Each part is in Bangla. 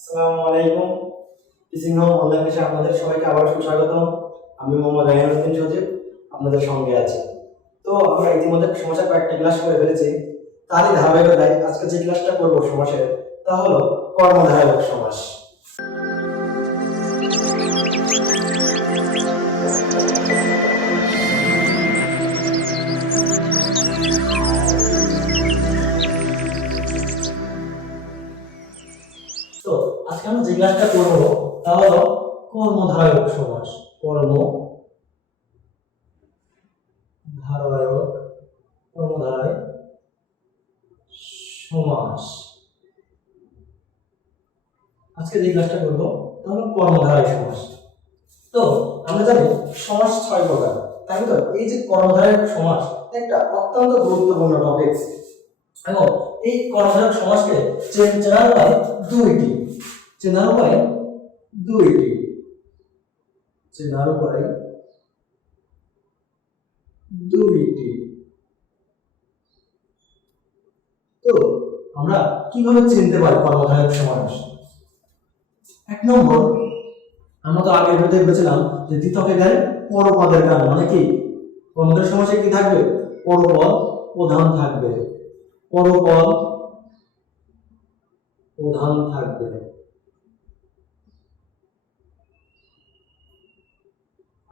আসসালামু আলাইকুম। টিচিং হোম অনলাইন ক্লাসে আপনাদের সবাইকে আবার সুস্বাগতম। আমি মোহাম্মদ রায়হানুদ্দিন সজীব আপনাদের সঙ্গে আছি। তো আমরা ইতিমধ্যে সমাসের কয়েকটা ক্লাস করে ফেলেছি। তারই ধারাবাহিকতায় আজকে যে ক্লাসটা করব সমাসের তা হলো কর্মধারক সমাস। তো আজকে আমরা যে ক্লাসটা করব তা হলো কর্মধারক সমাস। কর্মধারক সমাস। আজকে যে ক্লাসটা করব তা হলো কর্মধারক সমাস। তো আমরা জানি সমাস 6 প্রকার, তাই তো এই যে কর্মধারক সমাস একটা অত্যন্ত গুরুত্বপূর্ণ টপিক এবং এই কর্মধারক সমাসকে চেনার উপায় দুইটি। তো আমরা কিভাবে চিনতে পারি কর্মধারক সমাস? এক নম্বর, আমরা তো আগের ভিডিওতে বলেছিলাম যে দ্বিতীয় গায়ে পরপদের গান মানে কি কর্মধারক সমাসে কি থাকবে? পরপদ প্রধান থাকবে।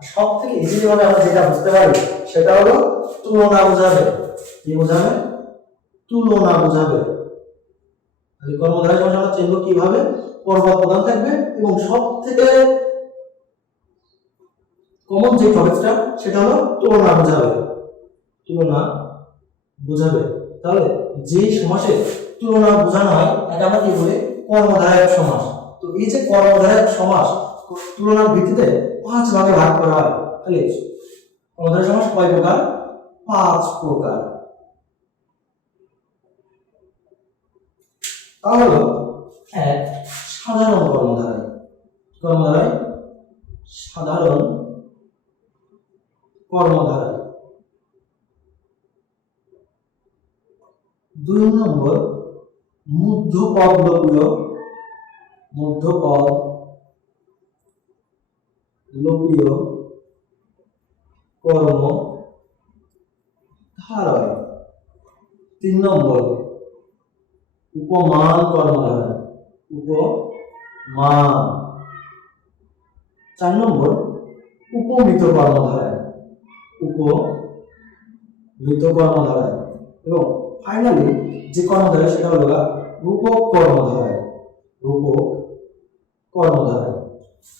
সব থেকে ইজিলি ভাবে আমরা যেটা বুঝতে পারি সেটা হলো তুলনা বোঝাবে। কি বোঝাবে? তুলনা বোঝাবে। কর্মধারক সমাস আমরা চিনব কিভাবে? পরপদ প্রধান থাকবে এবং সব থেকে কমন যে টপিকটা সেটা হলো তুলনা বোঝাবে। তাহলে যে সমাসে তুলনা বোঝানো হয় তাকে আমরা কি বলি? কর্মধারক সমাস। তো এই যে কর্মধারক সমাস তুলনার ভিত্তিতে 5 ভাগে ভাগ করা হয়। তাহলে কর্মধারক সমাস কয় প্রকার? 5 প্রকার। তাহলে এক, সাধারণ কর্মধারয়। 2 নম্বর, মধ্যপদ লোপীয় কর্মধারয়। 3 নম্বর, উপমান কর্মধারয়। 4 নম্বর, উপমিত কর্মধারয়। এবং ফাইনালি যে কর্মধারয় সেটা হলো রূপক কর্মধারয়।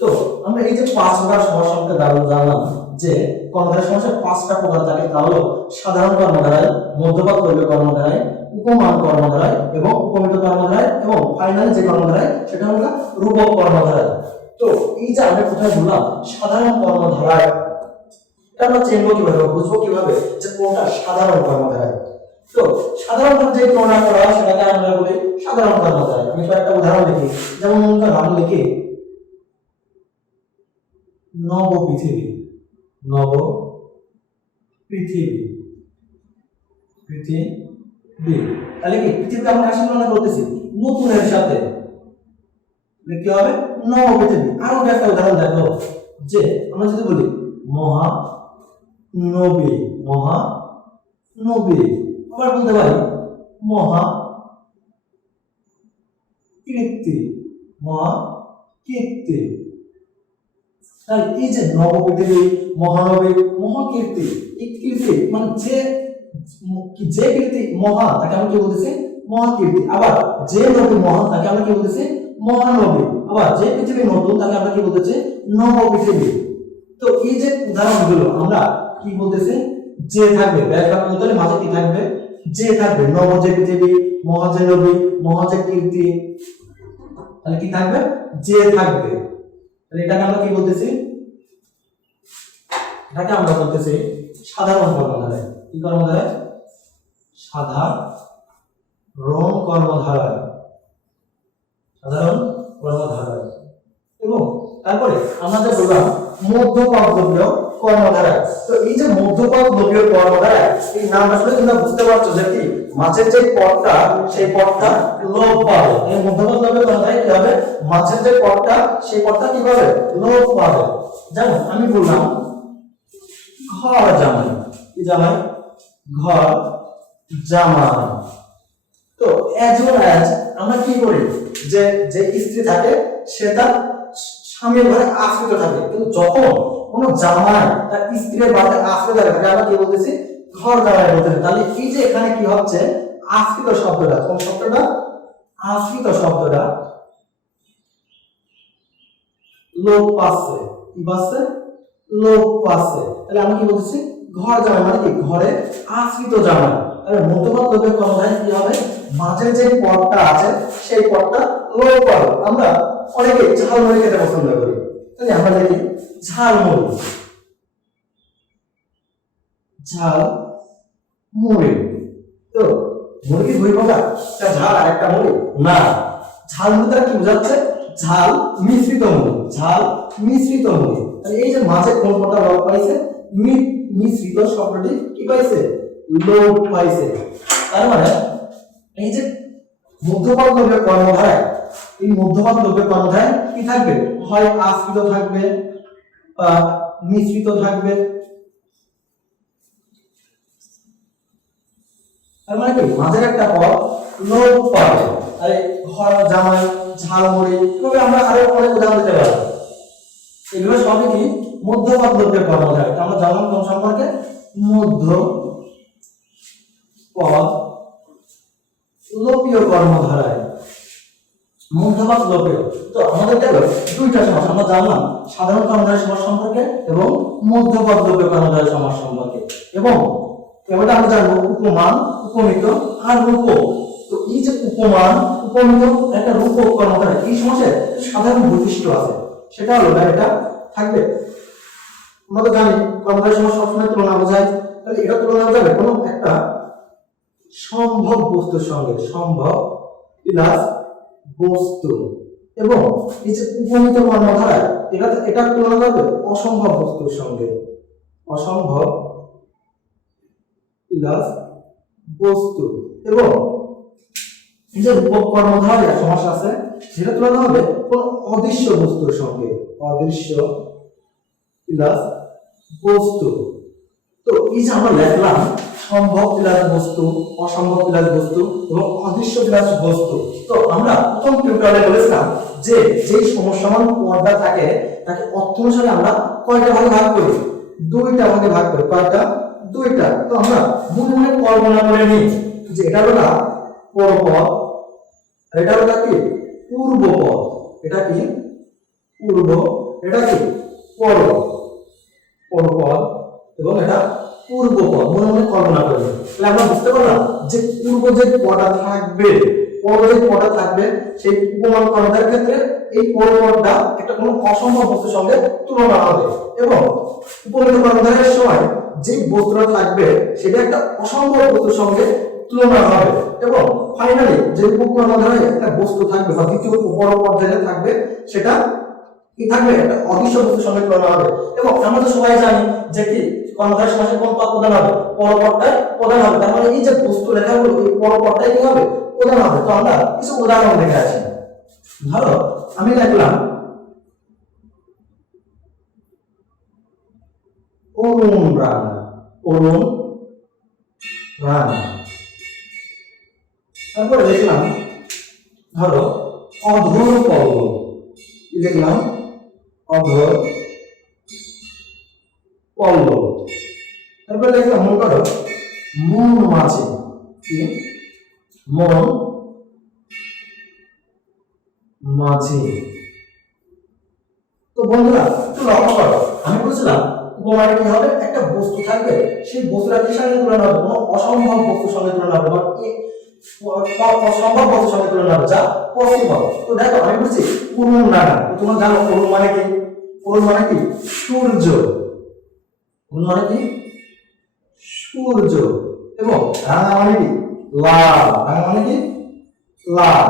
তো আমরা এই যে 5 প্রকার সমাস সম্পর্কে জানলাম যে কর্মধারয় সমাসের 5টা প্রকার থাকে, তা হলো সাধারণ কর্মধারয়, মধ্যপদ লোপীয় কর্মধারয়, উপমান কর্মধারয় এবং উপমিত কর্মধারয় এবং ফাইনালি যে কর্মধারয় সেটা হলো রূপক কর্মধারয়। তো এই যে আমরা কোথায় বললাম সাধারণ কর্মধারয়, এটা আমরা চিনব কিভাবে, বুঝবো কিভাবে যে কোনটা সাধারণ কর্মধারয়? তো সাধারণ যে প্রণয়ন করা হয় সেটাকে আমরা বলি সাধারণ কর্মধারয়। আমি একটা উদাহরণ লিখি, যেমন নাম লিখি নব পৃথিবী। তাহলে কি পৃথিবীকে আমরা কার সাথে তুলনা করতেছি? নতুনের সাথে। কি হবে? নব পৃথিবী। আরো একটা উদাহরণ দেখো, যে আমরা যদি বলি মহানবী। আবার বলতে পারি মহাকীর্তি। তাহলে এই যে নবপৃথিবী, মহানবী, মহাকীর্তি, এই কীর্তি মানে যে কীর্তি মহা তাকে আমরা কি বলতেছি? মহাকীর্তি। আবার যে নবী মহান তাকে আমরা কি বলতেছি? মহানবী। আবার যে পৃথিবী নতুন তাকে আমরা কি বলতেছি? নবপৃথিবী। তো এই যে উদাহরণগুলো আমরা কি বলতেছি? যে থাকবে ব্যাখ্যা করতে মাঝে কি থাকবে? যে থাকবে। নব যে পৃথিবী, মহা যে নবী, মহা যে কীর্তি, তাহলে কি থাকবে? যে থাকবে। তাহলে এটাকে আমরা কি বলতেছি? এটাকে আমরা বলতেছি সাধারণ কর্মধারয়। কি কর্মধারয়? সাধারণ কর্মধারয়। এবং তারপরে আমরা যে বললাম মধ্যপদ লোপীয় কর্মধারয়। তো এই যে মধ্যপদ লোপীয় কর্মধারয়, এই নামটা শুনে তোমরা বুঝতে পারছো যে কি মাঝের যে পদটা সেই পদটা লোপ পাবে। এই মধ্যপদ লোপীয় কর্মধারয় কি হবে? মাঝের যে পদটা সেই পদটা কি পাবে লোপ পাবে। যেমন আমি বললাম ঘর জামাই, কি জামাই ঘর জামাই। তো অ্যাজ ওয়েল অ্যাজ আমরা কি করি যে যে স্ত্রী থাকে সে তার স্বামীর ঘরে আশ্রিত থাকে, কিন্তু যখন কোনো জামাই তার স্ত্রীর বাড়িতে আশ্রিত থাকে তাকে আমরা কি বলতেছি ঘর জামাই বলতেছি। তাহলে এই যে এখানে কি হচ্ছে আশ্রিত শব্দটা, কোন শব্দটা আশ্রিত শব্দটা লোপ পাচ্ছে, কি পাচ্ছে লোপ পাচ্ছে। তাহলে আমরা কি বলতেছি ঘর জামাই মানে কি ঘরে আশ্রিত জামাই। তাহলে মধ্যপদ লোপের কর্মধারয় কি হবে মাঝের যে পদটা আছে সেই পদটা লোপ পাবে। আমরা অনেকে ঝালমুড়ি খেতে পছন্দ করি, তাহলে আমরা লিখি ঝালমুড়ি, ঝালমুড়ি। তো মুড়ি কি দুই প্রকার, একটা ঝাল আর একটা মুড়ি না, ঝালমুড়ি দ্বারা কি বোঝাচ্ছে ঝাল মিশ্রিত মুড়ি, ঝাল মিশ্রিত মুড়ি। তাহলে এই যে মাঝে কোন পদটা লোপ পাইছে মিশ্রিত শব্দটি কি পাইছে লোপ পাইছে। তার মানে এই যে মধ্যপদ লোপের কর্মধারায়, এই মধ্যপদ লোপের কর্মধারায় কি থাকবে হয় আশ্রিত থাকবে বা মিশ্রিত থাকবে। তার মানে কি মাঝের একটা পদ লোপ পাবে। আরে ঘর জামাই ঝালমুড়ি এভাবে আমরা আরো অনেক উদাহরণ দিতে পারি। এগুলো সবই কি মধ্যপদ লোপের কর্মধারায়। আমরা জানলাম কোন সম্পর্কে মধ্যপদ লোপীয় কর্মধারায়, মধ্যপদ লোপীয়। তো আমাদের গেল দুইটা সমাস, আমরা জানলাম সাধারণ কর্মধারয় সমাস সম্পর্কে এবং মধ্যপদ লোপীয় কর্মধারয় সমাস সম্পর্কে, এবং এবারে আমরা জানবো উপমান উপমিত আর রূপক। তো এই যে উপমান উপমিত একটা রূপক কর্মধারয়, এই সমাসের সাধারণ বৈশিষ্ট্য আছে, সেটা হলো এটা থাকবে। আমরা তো জানি কর্মধারয় সমাস সবসময় তুলনা বোঝায়, তাহলে এটা তুলনা বোঝাবে কোনো একটা সম্ভব বস্তুর সঙ্গে, সম্ভব প্লাস বস্তু। এবং এই যে উপমিত কর্মধারায় এটা তুলনা করবে অসম্ভব বস্তুর সঙ্গে, অসম্ভব প্লাস বস্তু। এবং এই যে রূপক কর্মধারয় সমাস আছে সেটা তুলনা হবে কোন অদৃশ্য বস্তুর সঙ্গে, অদৃশ্য প্লাস বস্তু। তো এই যে আমরা লিখলাম সম্ভব প্লাস বস্তু, অসম্ভব প্লাস বস্তু এবং অদৃশ্য প্লাস বস্তু। তো আমরা প্রথম টিউটোরিয়ালে বলেছিলাম যে যেই সমসমান পদটা থাকে তাকে অর্থ অনুসারে আমরা কয়টা ভাগে ভাগ করি, দুইটা ভাগে ভাগ করি। কয়টা? দুইটা। তো আমরা মনে মনে কল্পনা করে নিই যে এটা হলো পরপদ, আর এটা হলো কি পূর্বপদ, এটা কি পূর্ব, এটা কি পরপদ এবং এটা পূর্বপদ। মনে মনে কল্পনা করি, তাহলে আমরা বুঝতে পারলাম যে পূর্ব যে পদটা থাকবে, পর যে পদটা থাকবে সেই উপমান কর্মধারয়ের ক্ষেত্রে এই পরপদটা একটা কোনো অসম্ভব বস্তুর সঙ্গে তুলনা হবে, এবং উপমিত কর্মধারয়ের সময় যে বস্তুটা থাকবে সেটা একটা অসম্ভব বস্তুর সঙ্গে তুলনা হবে। এবং ফাইনালি যে উপকর্মধারয়ে একটা বস্তু থাকবে বা দ্বিতীয় পরপদ যেটা থাকবে সেটা কি থাকবে একটা অদৃশ্য বস্তুর সঙ্গে তুলনা হবে। এবং আমরা তো সবাই জানি যে কি কর্মধারয় সমাসে কোন পদ প্রধান হবে, পরপদটাই প্রধান হবে। তার মানে এই যে বস্তু লেখা হলো এই পরপদটাই কি হবে প্রধান হবে। তো আমরা কিছু উদাহরণ দেখে আছি। ধরো আমি লিখলাম অরুণ রানা, অরুণ রানা। তারপরে লিখলাম ধরো অধর পল্লব, কি লিখলাম অধর পল্লব। তারপরে লিখলাম মনে করো মন মাঝি, কি মন মাঝি। তো বন্ধুরা একটু লক্ষ্য করো, আমি বলছিলাম উপমানে কি হবে একটা বস্তু থাকবে, সেই বস্তুটা কি সঙ্গে তুলনা হবে কোনো অসম্ভব বস্তুর সঙ্গে তুলনা হবে, অসম্ভব বস্তুর সঙ্গে তুলনা হবে যা পসিবল। তো দেখো আমি বলছি অরুণ রানা, তোমরা জানো অরুণ মানে কি, অরুণ মানে কি সূর্য, অরুণ মানে কি সূর্য। এবং রাঙা মানে কি লাল, রাঙা মানে কি লাল।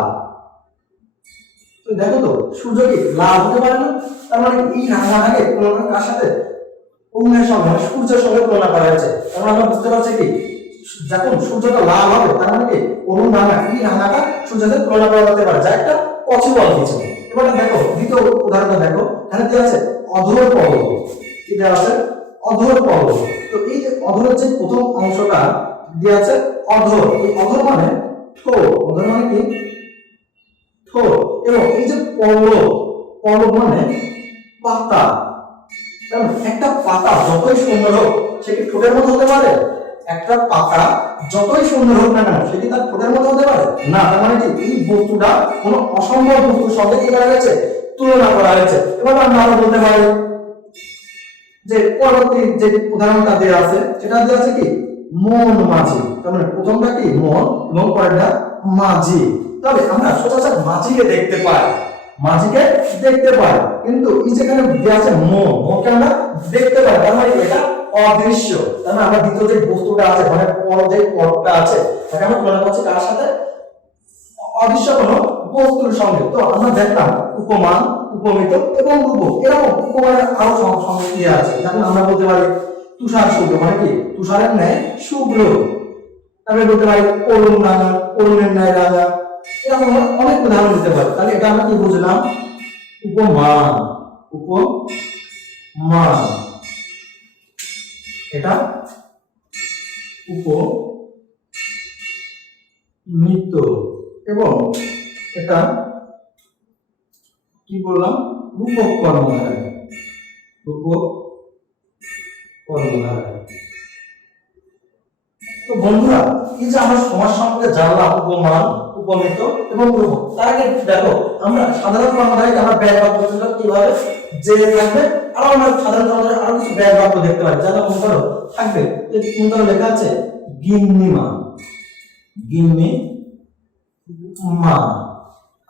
তো দেখো তো সূর্য কি লাল হতে পারে না, তার মানে এই রাঙাটাকে তুলনা কার সাথে অরুণের সঙ্গে মানে সূর্যের সঙ্গে তুলনা করা হয়েছে। তাহলে আমরা বুঝতে পারছি কি যখন সূর্যটা লাল হবে তার মানে কি অরুণ রাঙা, এই রাঙাটা সূর্যের সাথে তুলনা করা যেতে পারে যা একটা পসিবল কিছু। এবার দেখো দ্বিতীয় উদাহরণটা দেখো, এখানে কি আছে অধর পল্লব, কি দেওয়া আছে অধর পল্লব। তো এই যে অধরের যে প্রথম অংশটা দেওয়া আছে অধর, এই অধর মানে ঠোঁট, অধর মানে কি ঠোঁট, এবং এই যে পল্লব, পল্লব মানে পাতা। কারণ একটা পাতা যতই সুন্দর হোক সে কি ঠোঁটের মতো হতে পারে? একটা পাতা যতই সুন্দর হোক না কেন সে কি তার ঠোঁটের মতো হতে পারে না। তার মানে কি এই বস্তুটা কোনো অসম্ভব বস্তুর সঙ্গে কি করা হয়েছে তুলনা করা হয়েছে। এবার আমরা আরো বলতে পারি যে পরবর্তী যে উদাহরণটা দেওয়া আছে সেটা দেওয়া আছে কি মন মাঝি। তার মানে প্রথমটা কি মন এবং পরেরটা মাঝি। তবে আমরা সচরাচর মাঝিকে দেখতে পাই, মাঝিকে দেখতে পাই, কিন্তু এই যেখানে দেওয়া আছে মন, মনকে আমরা দেখতে পাই, তার মানে এটা অদৃশ্য। তার মানে আমরা দ্বিতীয় যে বস্তুটা আছে মানে পর যে পদটা আছে তাকে আমরা তুলনা করছি কার সাথে? অদৃশ্য কোনো বস্তুর সঙ্গে। তো আমরা দেখলাম উপমান, উপমিত এবং রূপক, এরকম উপমানের আরো সংস্কৃতি আছে। যেমন আমরা বলতে পারি তুষার শুভ্র মানে কি তুষারের ন্যায় শুভ্র। তারপরে বলতে পারি অরুণ রাঙা, অরুণের ন্যায় রাঙা। এরকম অনেক উদাহরণ দিতে পারি। তাহলে এটা আমরা কি বুঝলাম? উপমান, উপমান, এটা উপমিত এবং এটা কি বললাম রূপক কর্মধারয়, রূপক কর্মধারয়। তো বন্ধুরা এই যে আমরা সমাজ সম্পর্কে জানলাম উপমান, উপমিত এবং রূপক, তার আগে দেখো আমরা সাধারণ কর্মধারয়কে আমরা ব্যয় বাক্য কিভাবে যে থাকবে, আর আমরা সাধারণ কর্মধারয় আরো কিছু ব্যয় বাক্য দেখতে পাই। যেমন মনে করো থাকবে মনে করো লেখা আছে গিন্নিমা, গিন্নি মা।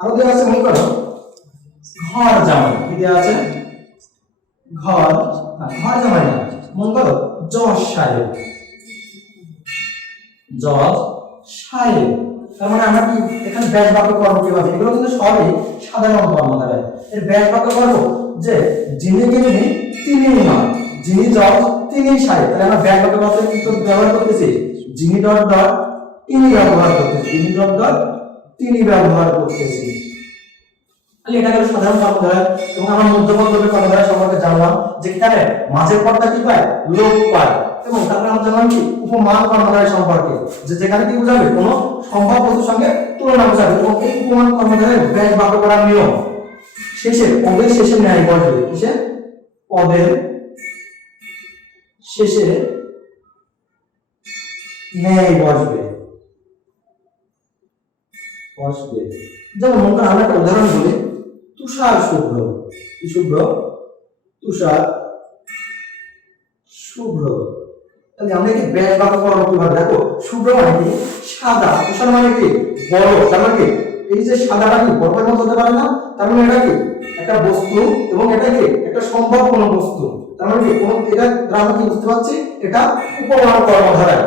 আরো দেওয়া আছে মনে করো ঘর জামাই, কি দেওয়া আছে ঘর, ঘর জামাই না, মনে করো জজ সাহেব, জজ সাহেব। তার মানে আমরা কি এখানে ব্যাস বাক্য করবো কিভাবে? এগুলো কিন্তু সবই সাধারণ কর্মধারয়। এর ব্যাস বাক্য করবো যে যিনি গিন্নি তিনি মা, যিনি জজ তিনি সাহেব। তাহলে আমরা ব্যাস বাক্য করতে কিন্তু ব্যবহার করতেছি যিনি ডট ডট তিনি ব্যবহার করতেছি, যিনি ডট ডট তিনি ব্যবহার করতেছি। তাহলে এটা হলো সাধারণ কর্মধারয়। এবং আমরা মধ্যপদ লোপের কর্মধারয় সম্পর্কে জানলাম যে এখানে মাঝের পদটা কি পায় লোপ পায়। এবং তারপরে আমরা জানলাম কি উপমান কর্মধারয় সম্পর্কে, যে যেখানে কি বোঝাবে কোনো সম্ভব বস্তুর সঙ্গে তুলনা বোঝাবে। এবং এই উপমান কর্মধারয় ব্যাস বাক্য করার নিয়ম শেষে পদের শেষে ন্যায় বসবে, কিসে পদের শেষে ন্যায় বসবে, বসবে। যেমন মনে করেন আমরা একটা উদাহরণ বলি তুষার শুভ্র, কি শুভ্র তুষার শুভ্র। তাহলে আমরা কি ব্যাস বাক্য করব কিভাবে? দেখো শুভ্র মানে কি সাদা, তুষার মানে কি বড়। তার মানে কি এই যে সাদাটা কি বরফের মতো হতে পারে না? তার মানে এটা কি একটা বস্তু এবং এটা কি একটা সম্ভব কোনো বস্তু। তার মানে কি কোন এটা আমরা কি বুঝতে পারছি এটা উপমান কর্মধারয়।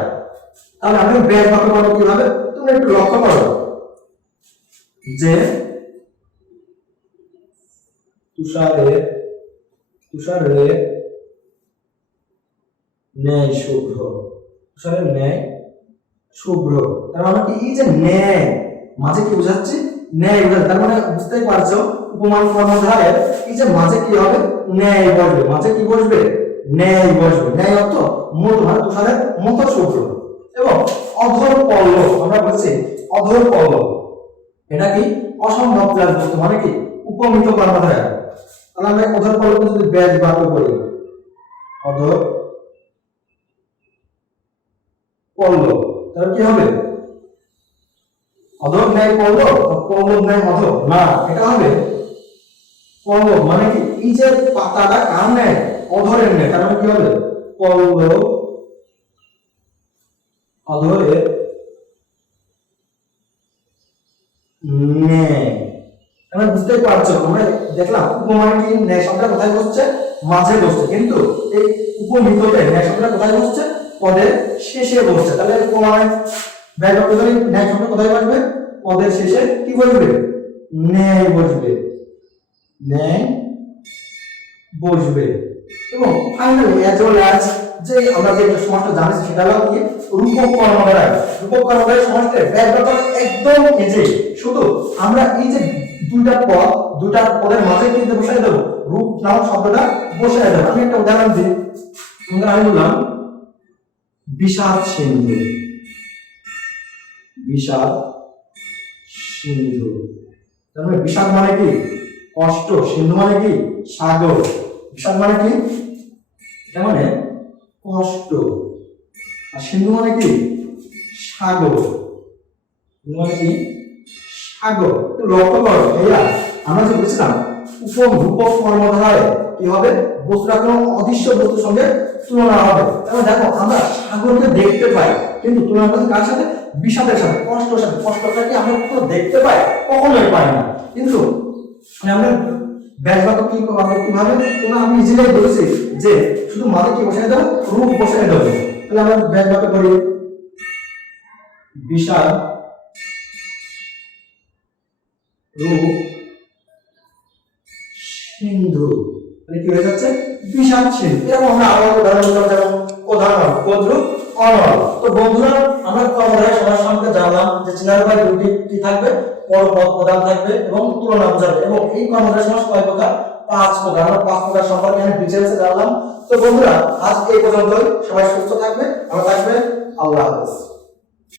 তাহলে আমরা ব্যাস বাক্য করব কিভাবে? তুমি একটু লক্ষ্য করো যে তুষারের ন্যায় শুভ্র, তুষারের ন্যায় শুভ্র। তার মানে কি এই যে ন্যায় মাঝে কি বোঝাচ্ছে ন্যায় বোঝাচ্ছে। তার মানে বুঝতেই পারছো উপমান কর্মধারয়ের এই যে মাঝে কি হবে ন্যায় বসবে, মাঝে কি বসবে ন্যায় বসবে। ন্যায় অর্থ মতো মানে তুষারের মতো শুভ্র। এবং অধর পল্লব, আমরা বলছি অধর পল্লব, এটা কি অসম্ভব প্লাস বস্তু মানে কি উপমিত কর্মধারয়। তাহলে আমরা অধর পল্লব যদি ব্যাস বাক্য করি অধর পল্লব, তাহলে কি হবে অধর ন্যায় পল্লব, পল্লব ন্যায় অধর না, এটা হবে পল্লব মানে কি এই যে পাতাটা কার ন্যায় অধরের ন্যায়। তার মানে কি হবে পল্লব অধরের ন্যায়। আমরা বুঝতে পারছো আমরা দেখলাম উপমানে কি ন্যায় শব্দটা কোথায় বসছে মাঝে বসছে, কিন্তু এই উপমিততে ন্যায় শব্দটা কোথায় বসছে পদের শেষে বসছে। তাহলে উপমানে ব্যাস বাক্য ধরে ন্যায় শব্দ কোথায় বসবে পদের শেষে কি বসবে ন্যায় বসবে, ন্যায় বসবে। এবং ফাইনালি অ্যাজ ওয়েল অ্যাজ যে আমরা যে সমাজটা জানি সেটা হলো কি রূপক কর্মধারয়। রূপক কর্মধারয় সমাজকে ব্যাকরণ একদম ইজি। শুধু আমরা এই যে দুইটা পদ, দুইটা পদের মাঝে কিন্তু বসাই দেব, রূপ নামক শব্দটা বসাই দেব। আমি একটা উদাহরণ দিই। আমি বললাম বিষাদ সিন্ধু। বিষাদ সিন্ধু, তার মানে বিষাদ মানে কি কষ্ট, সিন্ধু মানে কি সাগর। বিষাদ মানে কি, এটা মানে কষ্ট, আর সিন্ধু মানে কি সাগর। মানে কি সাগর। একটু লক্ষ্য করো ভাইয়া, আমরা যে বলছিলাম উপম রূপক কর্মধারায় কি হবে, বস্তুটা কোনো অদৃশ্য বস্তুর সঙ্গে তুলনা হবে। তাহলে দেখো আমরা সাগরকে দেখতে পাই, কিন্তু তুলনা করতে কার সাথে, বিষাদের সাথে, কষ্টের সাথে। কষ্টটাকে আমরা কখনো দেখতে পাই, কখনোই পাই না। কিন্তু আমরা ব্যাস বাক্য কি করবো কিভাবে, তোমরা আমি ইজিলি বলেছি যে শুধু মাঝে কি বসাই দেবো, রূপ বসাই দেবো। তাহলে আমরা ব্যাস বাক্য করি বিষাদ রূপ সিন্ধু, মানে কি হয়ে যাচ্ছে বিষাদ সিন্ধু। এরকম আমরা আরো উদাহরণ দিলাম, যেমন উদাহরণ পদ্রুপ অনল। তো বন্ধুরা আমরা কর্মধারয় সমাস সম্পর্কে জানলাম যে চিনার ভাই দুটি কি থাকবে, পরপদ প্রধান থাকবে এবং তুলনা বোঝাবে। এবং এই কর্মধারয় সমাস কয় প্রকার, 5 প্রকার। আমরা 5 প্রকার সম্পর্কে আমি ডিটেইলসে জানলাম। তো বন্ধুরা আজ এই পর্যন্তই। সবাই সুস্থ থাকবে, ভালো থাকবে, আল্লাহ হাফেজ।